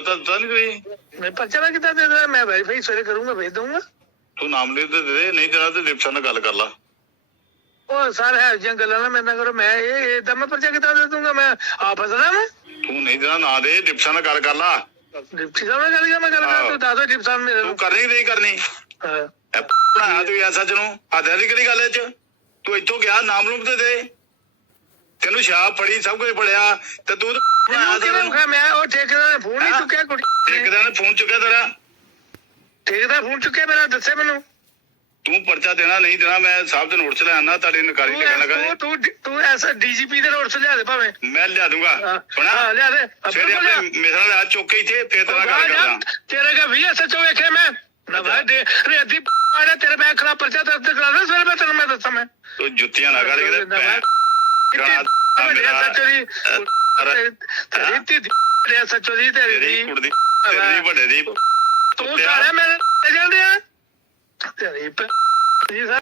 ਪਤਾ ਦਿੱਤਾ ਨਹੀਂ ਕੋਈ। ਮੈਂ ਪਰਚਾ ਮੈਂ ਕਿੱਦਾਂ ਦੇ ਦੇਣਾ? ਮੈਂ ਵੈਰੀਫਾਈ ਸਵੇਰੇ ਕਰੂੰਗਾ ਭੇਜ ਦਊਂਗਾ। ਤੂੰ ਨਾਮ ਲੈ ਤੇ ਦੇ ਦੇ ਨਹੀਂ ਦੇਣਾ ਤੇ ਡਿਪਟੀ ਸਾਹਿਬ ਨਾਲ ਗੱਲ ਕਰ ਲਾ। ਉਹ ਸਰ ਹੈ ਜਿਹੀਆਂ ਗੱਲਾਂ ਨਾ ਮੇਰੇ ਨਾਲ ਕਰੋ। ਮੈਂ ਇਹ ਇਦਾਂ ਮੈਂ ਪਰਚਾ ਕਿੱਦਾਂ ਦੇ ਦੂੰਗਾ ਮੈਂ ਆਪ ਫਸਣਾ ਮੈਂ? ਤੂੰ ਨਹੀਂ ਦੇਣਾ ਨਾ ਦੇ ਡਿਪਟੀ ਸਾਹਿਬ ਨਾਲ ਗੱਲ ਕਰ ਲਾ। ਡਿਪਟੀ ਸਾਹਿਬ ਨਾਲ ਗੱਲ ਕਰ ਮੈਂ ਗੱਲ ਕਰ ਤੂੰ ਦੱਸ ਦੋ ਡਿਪਟੀ ਸਾਹਿਬ ਮੇਰੇ ਤੂੰ ਨੂੰ ਕਰਨੀ ਨਹੀਂ ਕਰਨੀ। ਹਾਂ। ਇਹ ਬਣਾਇਆ ਤੂੰ ਐਸਾ ਚ ਨੂੰ। ਆਦਿਆ ਦੀ ਕਿਹੜੀ ਗੱਲ ਐ ਚ? ਤੂੰ ਇੱਥੋਂ ਗਿਆ ਨਾਮ ਲੂਮ ਤੇ ਦੇ। ਤੈਨੂੰ ਸ਼ਾਪ ਫੜੀ ਸਭ ਕੁਝ ਫੜਿਆ। ਤੇ ਤੂੰ ਤਾਂ ਮੈਨੂੰ ਕਿਹਨੇ ਤੈਨੂੰ ਕਿਹਾ ਮੈਂ ਉਹ ਠੇਕੇਦਾਰ ਨੇ ਫੋਨ ਨਹੀਂ ਹਾਂ। ਚੁੱਕਿਆ ਕੁੜੀ। ਨੇ। ਠੇਕੇਦਾਰ ਨੇ ਫੋਨ ਚੁੱਕਿਆ ਤੇਰਾ? ਠੇਕੇਦਾਰ ਫੋਨ ਚੁੱਕਿਆ ਮੇਰਾ ਦੱਸੇ ਮੈਨੂੰ। ਤੂੰ ਪਰਚਾ ਦੇਣਾ ਨਹੀਂ ਦੇਣਾ ਮੈਂ ਸਾਹਿਬ ਦੇ ਨੋਟ ਚ ਲੈ ਆਣਾ ਤੁਹਾਡੀ ਨਕਾਰੀ ਤੂੰ ਲਿਖਣ ਲੱਗਾ ਤੂੰ ਤੂੰ ਤੂੰ ਐਸਾ ਡੀਜੀਪੀ ਦੇ ਤੇ ਲਿਆ ਦੇ ਭਾਵੇਂ। ਮੈਂ ਲਿਆ ਦੂੰਗਾ ਹਾਂ। ਸੁਣਾ ਹਾਂ, ਲਿਆ ਦੇ। ਲਿਆ। ਆਪਣੇ ਮਿਸਰਾਂ ਦਾ ਚੁੱਕ ਕੇ ਇੱਥੇ ਫੇਰ ਤੇਰਾ ਗੱਲ ਜਾ, ਕਰਦਾ। ਤੇਰੇ ਕਾ ਵੀ ਐਸਐਚਓ ਵੇਖੇ ਮੈਂ। ਨਾ ਭਾਈ ਦੇ ਰੇਦੀ ਆਣਾ ਤੇਰੇ ਮੈਂ ਖਿਲਾਫ ਪਰਚਾ ਦਰਜ ਕਰਾ ਦੇ ਸਵੇਰੇ ਮੈਂ ਤੈਨੂੰ ਮੈਂ ਦੱਸਾਂ ਮੈਂ। ਤੂੰ ਜੁੱਤੀਆਂ ਨਾ ਗਾਲੀ ਕਿਤੇ ਭੈਣ। ਕਿਤੇ ਐਸਐਚਓ ਦੀ ਤੇਰੀ ਐਸਐਚਓ ਦੀ ਤੇਰੀ ਤੇਰੀ ਦੀ ਕੁੜੀ ਤੇਰੀ ਵੱਡੇ ਦੀ ਤੂੰ ਸਾਰੇ ਮੇਰੇ ਜਾਂਦੇ ਆ? ਤੇਰੀ ਪ- ਜੀ ਸਰ।